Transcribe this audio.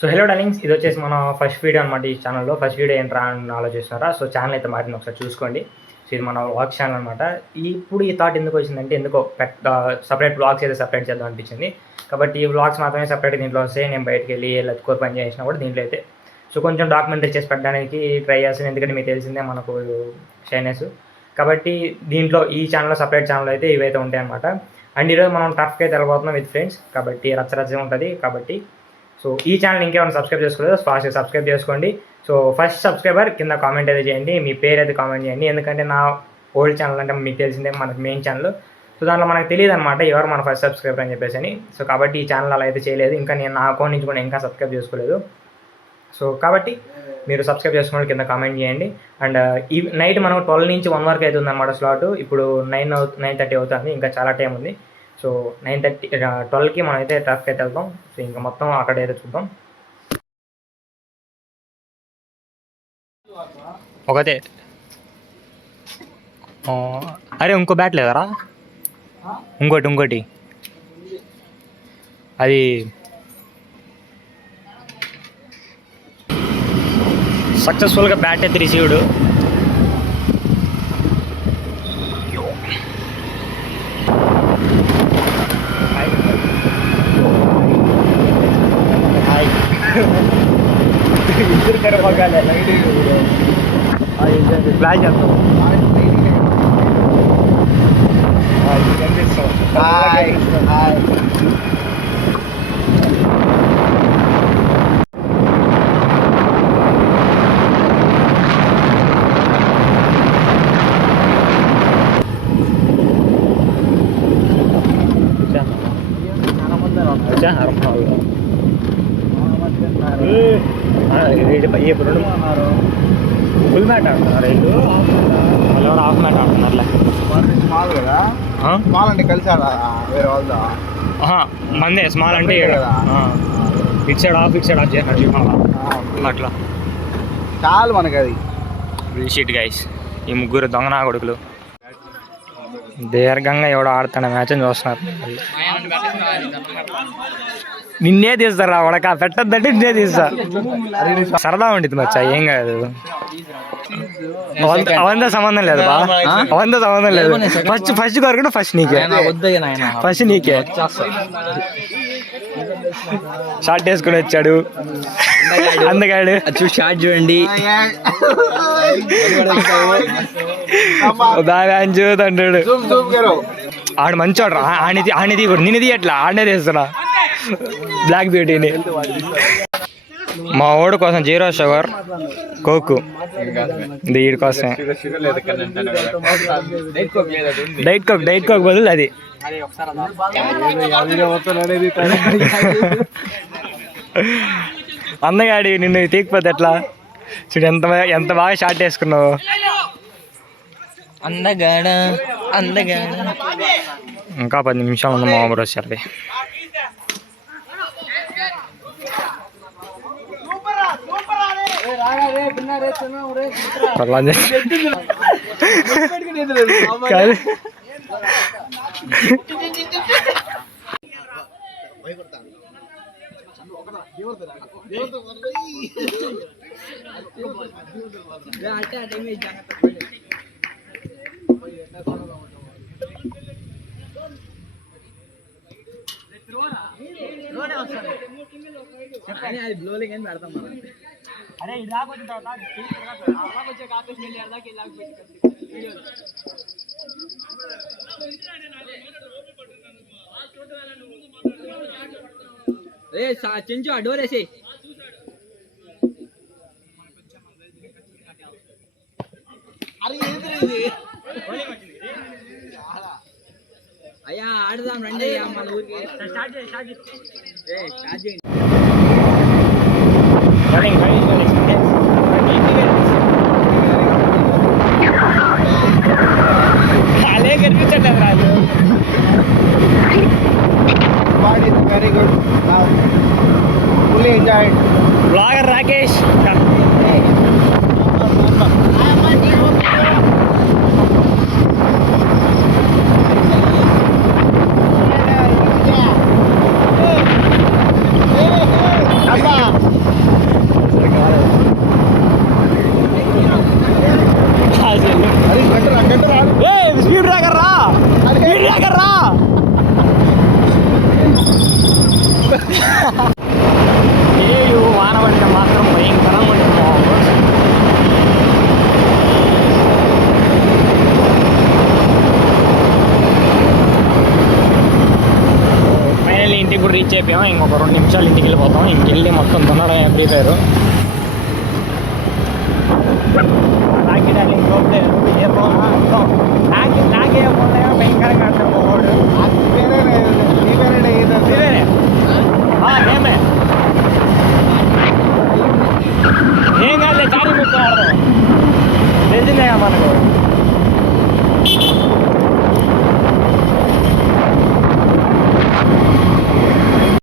So hello darlings, ఇది వచ్చేసి మన ఫస్ట్ వీడియో అనమాట. ఈ ఛానల్లో ఫస్ట్ వీడియో ఏంట్రా అని ఆలోచిస్తున్నారా? సో ఛానల్ అయితే మారింది, ఒకసారి చూసుకోండి. సో ఇది మన వ్లాగ్ ఛానల్ అనమాట. ఇప్పుడు ఈ థాట్ ఎందుకు వచ్చిందంటే, ఎందుకో సపరేట్ వ్లాగ్స్ అయితే సపరేట్ చేద్దాం అనిపించింది. కాబట్టి ఈ వ్లాగ్స్ మాత్రమే సపరేట్ దీంట్లో వస్తే, నేను బయటకు వెళ్ళి లత్కోర్ పని చేసినా కూడా దీంట్లో అయితే సో కొంచెం డాక్యుమెంటరీ చేసి పెట్టడానికి ట్రై చేస్తాను. ఎందుకంటే మీకు తెలిసిందే మనకు షైనెస్. కాబట్టి దీంట్లో ఈ ఛానల్లో సపరేట్ ఛానల్ అయితే ఇవైతే ఉంటాయి అనమాట. అండ్ ఈరోజు మనం టఫ్కి అయితే వెళ్ళిపోతున్నాం విత్ ఫ్రెండ్స్. కాబట్టి రచ్చ ఉంటుంది. కాబట్టి సో ఈ ఛానల్ ఇంకేమైనా సబ్స్క్రైబ్ చేసుకోలేదు, ఫాస్ట్గా సబ్స్క్రైబ్ చేసుకోండి. సో ఫస్ట్ సబ్స్క్రైబర్ కింద కామెంట్ అయితే చేయండి, మీ పేరు అయితే కామెంట్ చేయండి. ఎందుకంటే నా ఓల్డ్ ఛానల్ అంటే మీకు తెలిసిందే, మనకి మెయిన్ ఛానల్. సో దాంట్లో మనకు తెలియదు అనమాట ఎవరు మన ఫస్ట్ సబ్స్క్రైబర్ అని చెప్పేసి అని. సో కాబట్టి ఈ ఛానల్ అలా అయితే చేయలేదు. ఇంకా నేను నా అకౌంట్ నుంచి కూడా ఇంకా సబ్స్క్రైబ్ చేసుకోలేదు. సో కాబట్టి మీరు సబ్స్క్రైబ్ చేసుకోండి, కింద కామెంట్ చేయండి. అండ్ ఈ నైట్ మనం 12 నుంచి 1 వరకు అవుతుంది అనమాట స్లాట్. ఇప్పుడు 9:30 అవుతుంది, ఇంకా చాలా టైం ఉంది. సో 12కి మనం అయితే టఫ్కి అయితే వెళ్తాం. సో ఇంకా మొత్తం అక్కడైతే చూద్దాం. ఒకటే అరే ఇంకో బ్యాట్ లేదరా? ఇంకోటి అది సక్సెస్ఫుల్గా బ్యాట్ అయితే రిసీవ్డ్. ఇద్దరు కరవగాలే ఫ్లాష్ చేస్తాం. ఫుల్ మ్యాట్ ఆడుతున్నారు వీళ్ళు, వాళ్ళు ఎవరు హాఫ్ మ్యాట్ ఆడుతున్నారులే. స్మాల్ కదా, స్మాల్ అంటే కలిసి వేరే వాళ్ళ మందే స్మాల్ అంటే ఇట్ సైడ్ ఆఫ్ చేసినట్టు అట్లా చాలు మనకి అది షీట్ గైస్. ఈ ముగ్గురు దొంగనా కొడుకులు దీర్ఘంగా ఎవడో ఆడుతున్న మ్యాచ్ అని చూస్తున్నారు. నిన్నే తీస్తారా వాడక పెట్టద్దంటే నిన్నే తీస్తా. సరదా ఉంటుంది మచ్చా, ఏం కాదు. అవంతా సంబంధం లేదు బా, అవంతా సంబంధం లేదు. ఫస్ట్ కొరకు ఫస్ట్ నీకే షార్ట్ వేసుకుని వచ్చాడు అందగాడు. షార్ట్ చూడండి, చూడంటాడు. ఆడు మంచోడు రా, ఆడిది కూడా నేను తీయట్లా, ఆడనే తీస్తున్నా బ్లాక్ బ్యూటీని. మా ఓడి కోసం 0 షుగర్ కోకు, వీడి కోసం డైట్ కోక్ బదులు అది. అందగాడి నిన్ను తీయకపోతే ఎట్లా? చూడు ఎంత బాగా షార్ట్ వేసుకున్నావు. అందగాడ ఇంకా 10 నిమిషాలు ఉంది మా ఊరు వచ్చేది. అది బ్లోలింగ్ అని పెడతాం మనం. అరే ఇలా కొంచెం చెంచు డోర్ వేసి అయ్యా ఆడదాం రండి అయ్యా మన ఊరికి. స్టార్ట్ చేయండి. అలే కనిపించండి Raju. Very good, fully enjoyed. Blogger Rakesh. Apa? వాన పడితే మాత్రం భయంకరంగా ఉంటుంది మామూలు. ఫైనల్లీ ఇంటికి కూడా రీచ్ అయిపోయాం. ఇంకొక 2 నిమిషాలు ఇంటికి వెళ్ళిపోతాం. ఇంకెళ్ళి మొత్తం దున్నడం ప్రిపేరు. రాఖీ డార్లింగ్ చూడలేదు ఏ ఫోన్ మొత్తం నాకే ఫోన్ భయంకరంగా అంటారు. వేరే